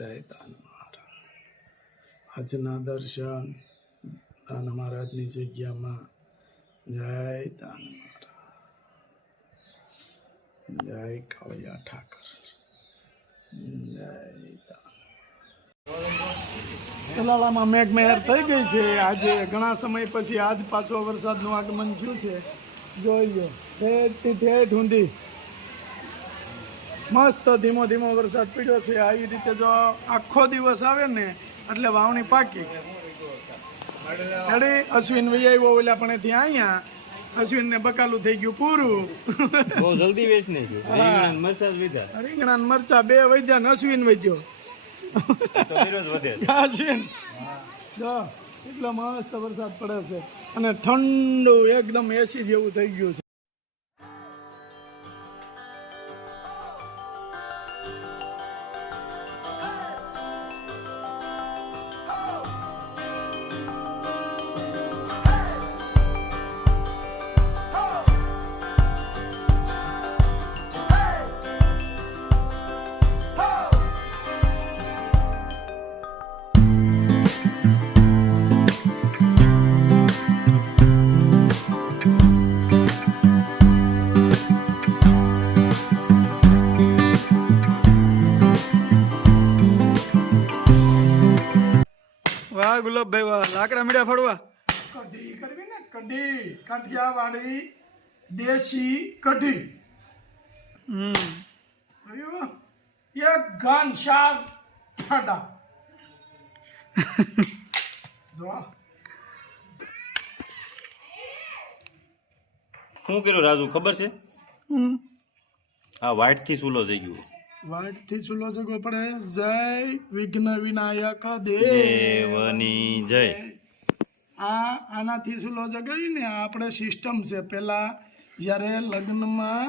જય દાન મહારાજ. આજના દર્શન દાન મહારાજની જગ્યામાં. જય દાન મહારાજ, જય કાળિયા ઠાકર, જય દાન. તલાલામાં મેઘમહેર થઈ ગઈ છે. આજે ઘણા સમય પછી આજ પાછો વરસાદનું આગમન થયું છે. જોઈ લો ઠેઠથી ઠેઠ ઊંધી મસ્ત ધીમો ધીમો વરસાદ પડ્યો છે. આવી રીતે જો આખો દિવસ આવે ને એટલે વાવણી પાકી. રેડી અશ્વિન વહી આવ્યો ઓલા પણ ત્યાં અહીંયા અશ્વિન ને બકાલું થઈ ગયું પૂરું. બહુ જલ્દી વેચ નહીં રીંગણા મરચા બે વધ્યા ને અશ્વિન વધ્યો. અશ્વિન જો એટલો મસ્ત વરસાદ પડે છે અને ઠંડુ એકદમ એસી જેવું થઈ ગયું છે. વાહ ગુલાબભાઈ વાહ, લાકડા મીડા ફોડવા. કઢી કરવી ને, કઢી કાઠિયાવાડી દેશી કઢી. એક ઘન શાક ઠાડા. શું કર્યું રાજુ ખબર છે? આ વ્હાઈટ થી સુલો થઈ ગયો. વાઈટ થી ચૂલો જગવો પડે. જય વિઘ્ન વિનાયક દેવની જય. આનાથી ચૂલો જગાવી ને આપણે સિસ્ટમ છે. પેલા જ્યારે લગ્નમાં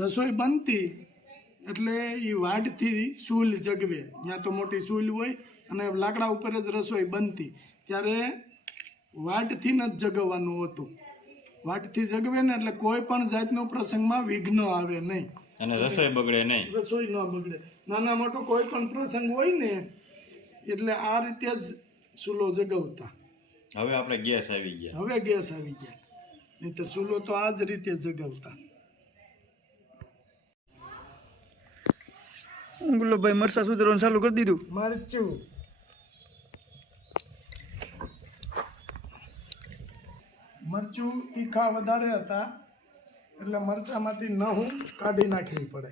રસોઈ બનતી એટલે એ વાડથી ચૂલ જગવે. ત્યાં તો મોટી ચૂલ હોય અને લાકડા ઉપર જ રસોઈ બનતી. ત્યારે વાડથી ન જ જગવવાનું હતું. વાડથી જગવે ને એટલે કોઈ પણ જાતનો પ્રસંગમાં વિઘ્ન આવે નહીં અને રસોઈ બગડે નહીં. રસોઈ ન બગડે. નાના મોટો કોઈ પણ પ્રસંગ હોય ને એટલે આ રીતે જ ચૂલો જગાવતા. હવે આપણે ગેસ આવી ગયા. હવે ગેસ આવી ગયા, નહીં તો ચૂલો તો આ જ રીતે જગાવતા. ગુલાબભાઈ મરચા સુધારવાનું ચાલુ કરી દીધું. મરચું તીખા વધારે હતા એટલે મરચામાંથી નહું કાઢી નાખવી પડે.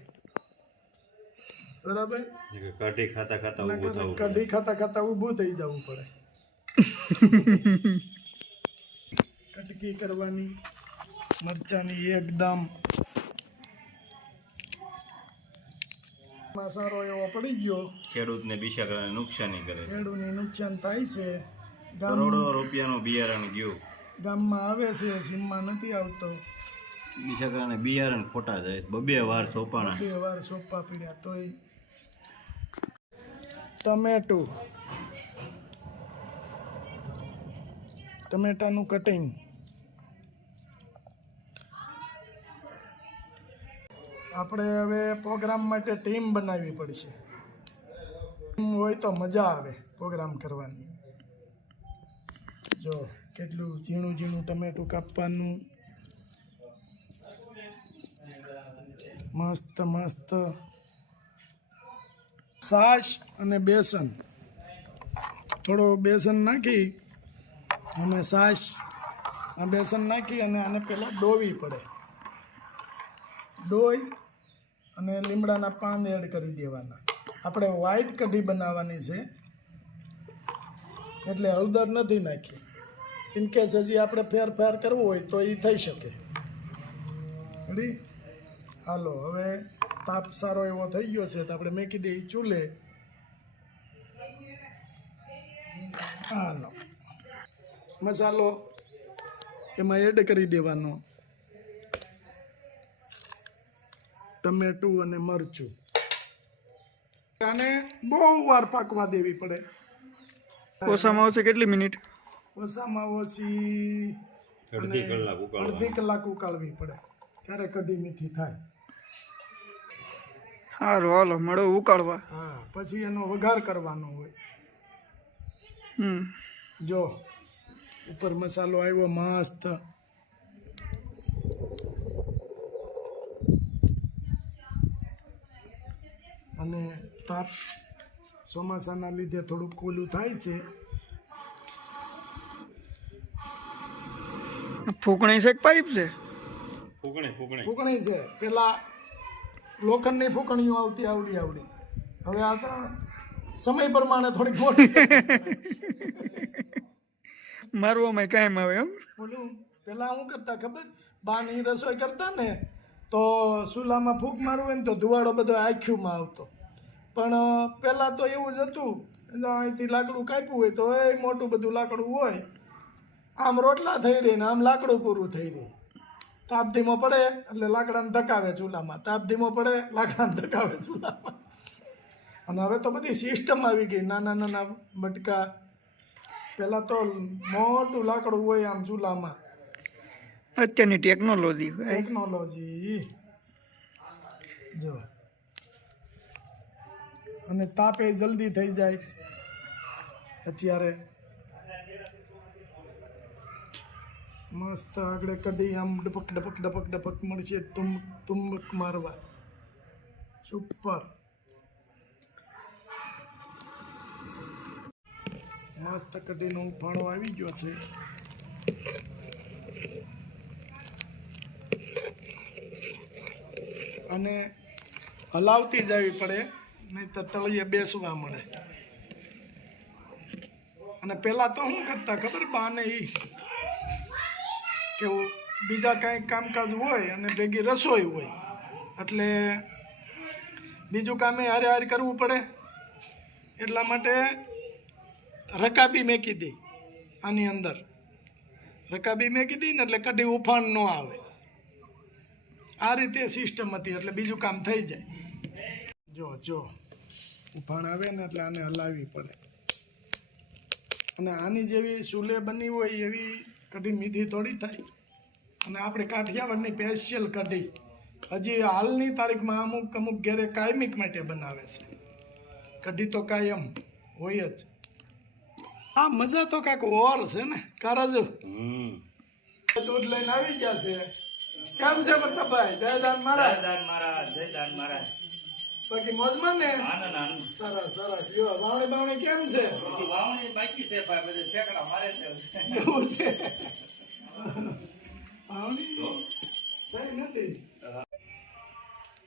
બરાબર. કઢી ખાતા ખાતા ઊભું થવું. કઢી ખાતા ખાતા ઊભું થઈ જવું પડે. કટકી કરવાની મરચાની એકદમ. સારો એવો પડી ગયો. ખેડૂતને બિચારાને નુકસાની કરે. ખેડૂતને નુકસાન થાય છે. કરોડો રૂપિયાનું બિયારણ ગયું. ગામમાં આવે છે, સીમમાં નથી આવતો. બિચારાને બિયારણ ખોટા જાય. બે વાર સોપાણા. 2 વાર સોપા પીડ્યા તોય. ટમેટું, ટમેટાનું કટિંગ. આપણે હવે પ્રોગ્રામ માટે ટીમ બનાવવી પડશે. ટીમ હોય તો મજા આવે પ્રોગ્રામ કરવાની. જો કેટલું ઝીણું ઝીણું ટમેટું કાપવાનું. મસ્ત મસ્ત. છાશ અને બેસન, થોડો બેસન નાખી અને છાશ આ બેસન નાખી અને આને પહેલાં ડોવી પડે. ડોઈ અને લીમડાના પાન એડ કરી દેવાના. આપણે વ્હાઈટ કઢી બનાવવાની છે એટલે હળદર નથી નાખી. ઇનકેસ હજી આપણે ફેરફાર કરવો હોય તો એ થઈ શકે. રેડી. હાલો હવે તાપ સારો એવો થઈ ગયો છે તો આપણે મેકી દઈએ ચૂલે. હાલો મસાલો એમાં એડ કરી દેવાનો. ટમેટું અને મરચું. આને બહુ વાર પાકવા દેવી પડે. ઓછામાં ઓછી કેટલી મિનિટ? ઓછામાં ઓછી અડધી કલાક ઉકાળવી પડે ત્યારે કઢી મીઠી થાય. સારું હાલો મળો ઉકાળવા. હા પછી એનો વઘાર કરવાનો હોય. જો ઉપર મસાલો આવ્યો મસ્ત. અને તાપ ચોમાસાના લીધે થોડુંક ઓલું થાય છે. ફૂંકણી છે કે પાઇપ છે? ફૂંકણી છે. પેલા લોખંડની ફૂંકણીઓ આવતી આવડી. હવે આ તો સમય પ્રમાણે થોડીક મોટી. મારવામાં કાયમ આવે એમ. ઓલું પેલા હું કરતા ખબર, બાની રસોઈ કરતા ને તો ચૂલામાં ફૂંક મારવું હોય ને તો ધુવાડો બધો આખ્યુંમાં આવતો. પણ પહેલાં તો એવું જ હતું, અહીંથી લાકડું કાપ્યું હોય તો એ મોટું બધું લાકડું હોય, આમ રોટલા થઈ રહી ને આમ લાકડું પૂરું થઈ રહી. તાપ ધીમો પડે એટલે લાકડાને ધકાવે ચૂલામાં, તાપ ધીમો પડે લાકડાને ધકાવે ચૂલામાં. અને હવે તો બધી સિસ્ટમ આવી ગઈ, નાના બટકા. પહેલાં તો મોટું લાકડું હોય આમ ચૂલામાં. અત્યારની ટેકનોલોજી. જો અને તાપે જલ્દી થઈ જાય. અત્યારે મસ્ત આગળ કઢી આમ ડપક મળશે, તુમક મારવા. સુપર મસ્ત કઢીનો ઉફાણો આવી ગયો છે. અને હલાવતી જ આવી પડે, નહીં તો તળિયે બેસવા મળે. અને પેલા તો શું કરતા ખબર, બાને ઈ કે બીજા કાંઈ કામકાજ હોય અને ભેગી રસોઈ હોય એટલે બીજું કામે હારે કરવું પડે. એટલા માટે રકાબી મેકી દે આની અંદર. રકાબી મેકી દઈ ને એટલે કઢી ઉફાણ ન આવે. આ રીતે સિસ્ટમ હતી એટલે બીજું કામ થઈ જાય. જો ઉફાણ આવે ને એટલે આને હલાવવી પડે. અને આની જેવી ચૂલે બની હોય એવી કઢી મીઠી થોડી થાય. અને આપણે કાઠિયાવાડની સ્પેશિયલ કઢી હજી હાલની તારીખમાં અમુક ઘેરે કાયમિક માટે બનાવે છે. કઢી તો કાયમ હોય જ. આ મજા તો કાંઈક ઓર છે ને કારાજુ. દૂધ લઈને આવી ગયા છે. કેમ છે પ્રતાપભાઈ? જય દાન મહારાજ. બાકી મોજમાં ને? સરસ. લ્યો વાવણી કેમ છે? એવું છે.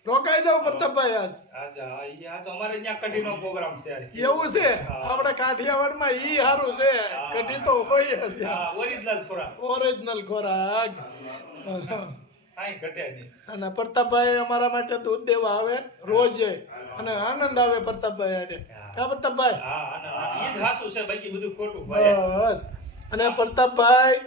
રોકાઈ જાવ પ્રતાપભાઈ આજ. અમારે ત્યાં કઢીનો પ્રોગ્રામ છે. એવું છે? આપણે કાઠિયાવાડમાં ઈ સારું છે, કઢી તો હોય જ. ઓરિજિનલ ખોરાક. અને પ્રતાપભાઈ અમારા માટે દૂધ દેવા આવે રોજ, અને આનંદ આવે પ્રતાપભાઈ હારે. કા પ્રતાપભાઈ? બસ. અને પ્રતાપભાઈ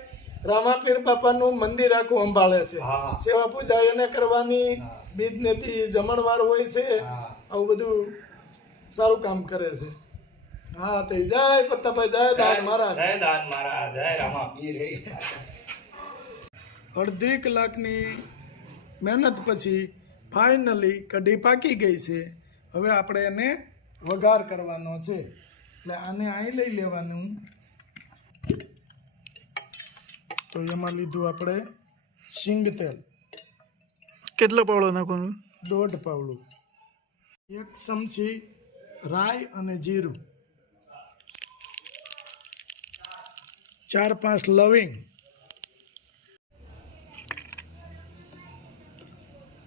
રામાપીર બાપાનું મંદિર આખું સંભાળે છે. સેવા પૂજા એને કરવાની, બીજનેથી જમણવાર હોય છે, આવું બધું સારું કામ કરે છે. હા તે જય પ્રતાપભાઈ, જય દાન મહારાજ. જય રામાપીર. અડધી કલાકની મહેનત પછી ફાઇનલી કઢી પાકી ગઈ છે. હવે આપણે એને વઘાર કરવાનો છે. એટલે આને અહીં લઈ લેવાનું. તો એમાં લીધું આપણે શીંગ તેલ. કેટલો પાવડો નાખવાનું? 1.5 પાવડું. 1 ચમચી રાઈ અને જીરું. 4-5 લવિંગ.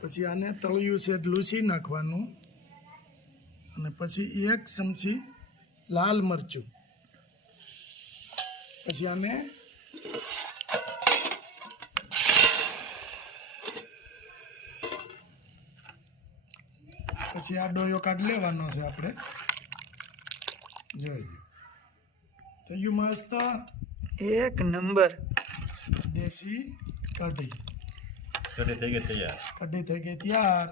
પછી આને તળિયું છે લૂછી નાખવાનું. અને પછી 1 ચમચી લાલ મરચું. પછી આને પછી આ ડોયો કાઢી લેવાનો છે આપણે. જોઈ થઈ ગયું મસ્ત એક નંબર દેશી કઢી. કઢી થઈ ગઈ તૈયાર. કઢી થઈ ગઈ તૈયાર.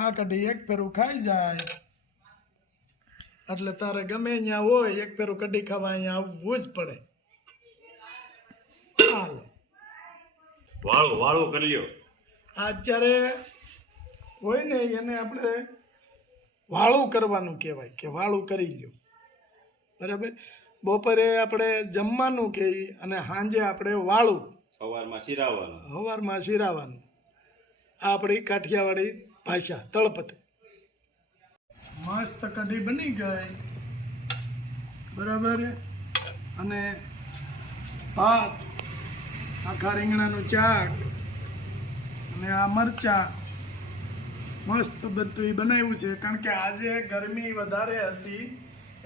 આ કઢી એક ફેરું ખાઈ જાય એટલે તારે ગમે ત્યાં હોય એક ફેરું કઢી ખાવા અહીંયા આવવું જ પડે. હાલો વાળું કરી લ્યો. આ અત્યારે હોય ને એને આપણે વાળું કરવાનું કહેવાય કે વાળું કરી લ્યો બરાબર. બપોરે આપણે જમવાનું કહીએ અને સાંજે આપણે વાળું, સવારમાં શિરાવાનું. સવારમાં શિરાવાનું. આ આપણી કાઠિયાવાડી ભાષા તળપત. મસ્ત કઢી બની ગઈ બરાબર. અને ભાત, આખા રીંગણાનું શાક અને આ મરચાં મસ્ત બધું બનાવ્યું છે. કારણ કે આજે ગરમી વધારે હતી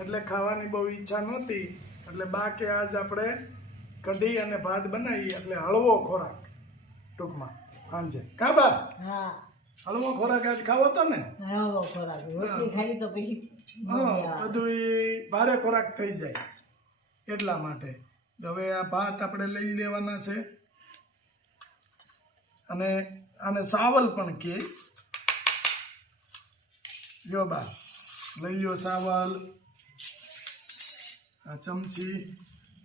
એટલે ખાવાની બહુ ઈચ્છા નહોતી, એટલે બા કે આજ આપણે કઢી અને ભાત બનાવીએ એટલે હળવો ખોરાક ટૂંકમાં સાંજે. કા બા? હા હળવો ખોરાક આજ ખાવો તો ને? હળવો ખોરાક રોટલી ખાઈ તો પછી હા, બધું ઈ ભારે ખોરાક થઈ જાય એટલા માટે. હવે આ ભાત આપણે લઈ લેવાના છે અને આને સાવલ પણ કહે. લ્યો બા, લઈ લ્યો સાવલ. આ ચમચી.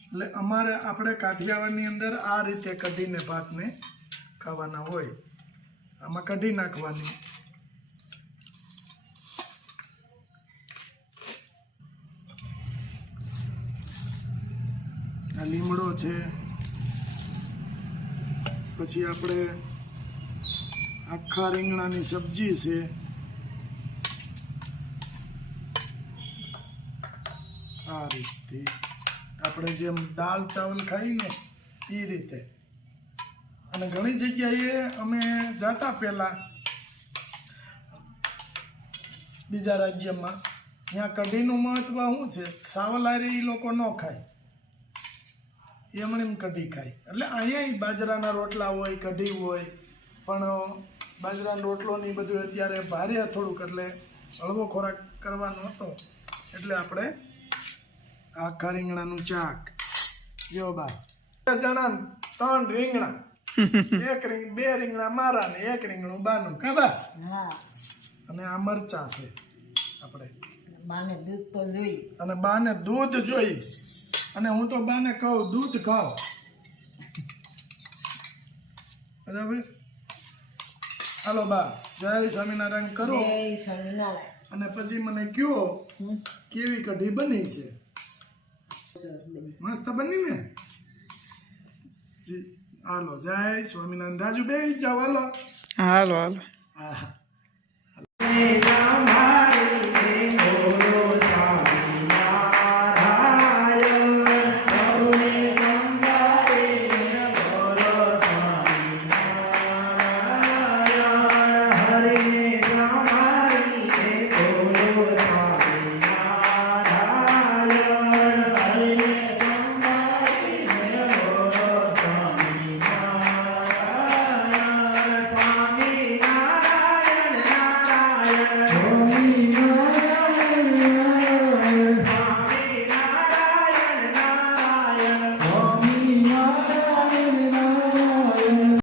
એટલે અમારે આપણે કાઠિયાવાડની અંદર આ રીતે કઢીને ભાતને ખાવાના હોય. આમાં કઢી નાખવાની. આ લીમડો છે. પછી આપણે આખા રીંગણાની સબ્જી છે. આ રીતે આપણે જેમ દાળ ચાવલ ખાઈને એ રીતે. અને ઘણી જગ્યાએ અમે જતા પહેલાં બીજા રાજ્યમાં, ત્યાં કઢીનું મહત્વ શું છે, સાવલારે એ લોકો ન ખાય, એમણે કઢી ખાય. એટલે અહીંયા બાજરાના રોટલા હોય, કઢી હોય, પણ બાજરાનો રોટલો ને એ બધું અત્યારે ભારે થોડુંક, એટલે હળવો ખોરાક કરવાનો હતો એટલે આપણે આખા રીંગણાનું શાક. જો બા, 2 જણા 3 રીંગણા, 2 રીંગણા મારા ને 1 રીંગણું બાનું. કા બા? હા અને આ મરચા છે આપણે. બાને દૂધ તો જોઈ. અને બાને દૂધ જોઈ. અને હું તો બાને કહું દૂધ ખાઓ બરાબર. હાલો બા, જય સ્વામિનારાયણ કરો જય સ્વામિનારાયણ. અને પછી મને કયો કેવી કઢી બની છે. મસ્ત બની ને? જી, હાલો જય સ્વામિનારાયણ. રાજુ બે જાવ, હાલો. હાલો હાલો. હા.